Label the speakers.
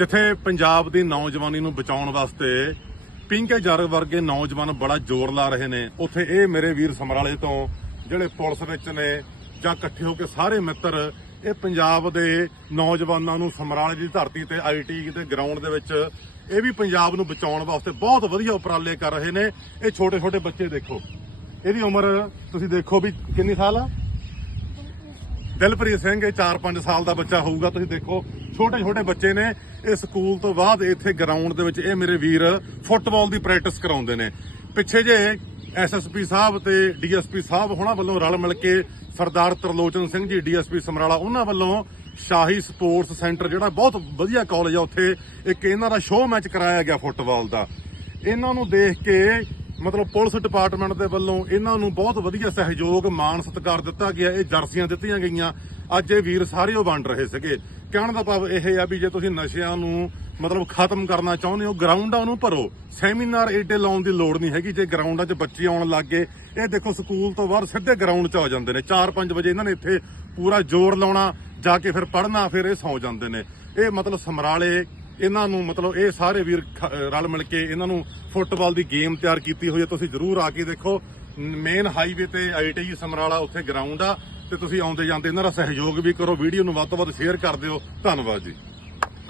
Speaker 1: ਜਿੱਥੇ ਪੰਜਾਬ ਦੀ ਨੌਜਵਾਨੀ ਨੂੰ ਬਚਾਉਣ ਵਾਸਤੇ ਪਿੰਕੇ ਜਰ ਵਰਗੇ ਨੌਜਵਾਨ ਬੜਾ ਜ਼ੋਰ ਲਾ ਰਹੇ ਨੇ। ਉੱਥੇ ਇਹ ਮੇਰੇ ਵੀਰ ਸਮਰਾਲੇ ਤੋਂ ਜਿਹੜੇ ਪੁਲਿਸ ਵਿੱਚ ਨੇ ਜਾਂ ਇਕੱਠੇ ਹੋ ਕੇ ਸਾਰੇ ਮਿੱਤਰ, ਇਹ ਪੰਜਾਬ ਦੇ ਨੌਜਵਾਨਾਂ ਨੂੰ ਸਮਰਾਲੇ ਦੀ ਧਰਤੀ ਤੇ ਆਈਟੀ ਦੇ ਗਰਾਊਂਡ ਦੇ ਵਿੱਚ ਇਹ ਵੀ ਪੰਜਾਬ ਨੂੰ ਬਚਾਉਣ ਵਾਸਤੇ ਬਹੁਤ ਵਧੀਆ ਉਪਰਾਲੇ ਕਰ ਰਹੇ ਨੇ। ਇਹ ਛੋਟੇ ਛੋਟੇ ਬੱਚੇ ਦੇਖੋ। ਇਹਦੀ ਉਮਰ ਤੁਸੀਂ ਦੇਖੋ ਵੀ ਕਿੰਨੀ ਸਾਲ ਆ? ਦਿਲਪ੍ਰੀਤ ਸਿੰਘ, ਇਹ 4-5 ਸਾਲ ਦਾ ਬੱਚਾ ਹੋਊਗਾ। ਤੁਸੀਂ ਦੇਖੋ ਛੋਟੇ ਛੋਟੇ ਬੱਚੇ ਨੇ। ਇਹ ਸਕੂਲ ਤੋਂ ਬਾਅਦ ਇੱਥੇ ਗਰਾਊਂਡ ਦੇ ਵਿੱਚ ਇਹ ਮੇਰੇ ਵੀਰ ਫੁੱਟਬਾਲ ਦੀ ਪ੍ਰੈਕਟਿਸ ਕਰਾਉਂਦੇ ਨੇ। ਪਿੱਛੇ ਜੇ ਐਸਐਸਪੀ ਸਾਹਿਬ ਤੇ ਡੀਐਸਪੀ ਸਾਹਿਬ ਹੋਣਾ ਵੱਲੋਂ ਰਲ ਮਿਲ ਕੇ ਸਰਦਾਰ ਤਰਲੋਚਨ ਸਿੰਘ ਜੀ ਡੀਐਸਪੀ ਸਮਰਾਲਾ, ਉਹਨਾਂ ਵੱਲੋਂ ਸ਼ਾਹੀ ਸਪੋਰਟਸ ਸੈਂਟਰ ਜਿਹੜਾ ਬਹੁਤ ਵਧੀਆ ਕਾਲਜ ਆ, ਉੱਥੇ ਇੱਕ ਇਹਨਾਂ ਦਾ ਸ਼ੋਅ ਮੈਚ ਕਰਾਇਆ ਗਿਆ ਫੁੱਟਬਾਲ ਦਾ। ਇਹਨਾਂ ਨੂੰ ਦੇਖ ਕੇ ਮਤਲਬ ਪੁਲਿਸ ਡਿਪਾਰਟਮੈਂਟ ਦੇ ਵੱਲੋਂ ਇਹਨਾਂ ਨੂੰ ਬਹੁਤ ਵਧੀਆ ਸਹਿਯੋਗ, ਮਾਣ ਸਤਿਕਾਰ ਦਿੱਤਾ ਗਿਆ, ਇਹ ਜਰਸੀਆਂ ਦਿੱਤੀਆਂ ਗਈਆਂ। ਅੱਜ ਇਹ ਵੀਰ ਸਾਰੇ ਉਹ ਵੰਡ ਰਹੇ ਸੀਗੇ। ਕਹਿਣ ਦਾ ਭਾਵ ਇਹ ਆ ਵੀ ਜੇ ਤੁਸੀਂ ਨਸ਼ਿਆਂ ਨੂੰ ਮਤਲਬ ਖਤਮ ਕਰਨਾ ਚਾਹੁੰਦੇ ਹੋ ਗਰਾਊਂਡਾਂ ਨੂੰ ਭਰੋ। ਸੈਮੀਨਾਰ ਏਡੇ ਲਾਉਣ ਦੀ ਲੋੜ ਨਹੀਂ ਹੈਗੀ, ਜੇ ਗਰਾਊਂਡਾਂ 'ਚ ਬੱਚੇ ਆਉਣ ਲੱਗ ਗਏ, ਇਹ ਦੇਖੋ ਸਕੂਲ ਤੋਂ ਬਾਅਦ ਸਿੱਧੇ ਗਰਾਊਂਡ 'ਚ ਆ ਜਾਂਦੇ ਨੇ। 4-5 ਵਜੇ ਇਹਨਾਂ ਨੇ ਇੱਥੇ ਪੂਰਾ ਜ਼ੋਰ ਲਾਉਣਾ, ਜਾ ਕੇ ਫਿਰ ਪੜ੍ਹਨਾ, ਫਿਰ ਇਹ ਸੌ ਜਾਂਦੇ ਨੇ। ਇਹ ਮਤਲਬ ਸਮਰਾਲੇ ਇਹਨਾਂ ਨੂੰ ਮਤਲਬ ਇਹ ਸਾਰੇ ਵੀਰ ਖ- ਰਲ ਮਿਲ ਕੇ ਇਹਨਾਂ ਨੂੰ ਫੁੱਟਬਾਲ ਦੀ ਗੇਮ ਤਿਆਰ ਕੀਤੀ ਹੋਈ ਹੈ। ਤੁਸੀਂ ਜਰੂਰ ਆ ਕੇ ਦੇਖੋ। ਮੇਨ ਹਾਈਵੇ ਤੇ ਆਈਟੀ ਸਮਰਾਲਾ ਉੱਥੇ ਗਰਾਊਂਡ ਆ ਤੇ ਤੁਸੀਂ ਆਉਂਦੇ ਜਾਂਦੇ ਇਹਨਾਂ ਦਾ ਸਹਿਯੋਗ ਵੀ ਕਰੋ। ਵੀਡੀਓ ਨੂੰ ਵੱਧ ਤੋਂ ਵੱਧ ਸ਼ੇਅਰ ਕਰ ਦਿਓ। ਧੰਨਵਾਦ ਜੀ।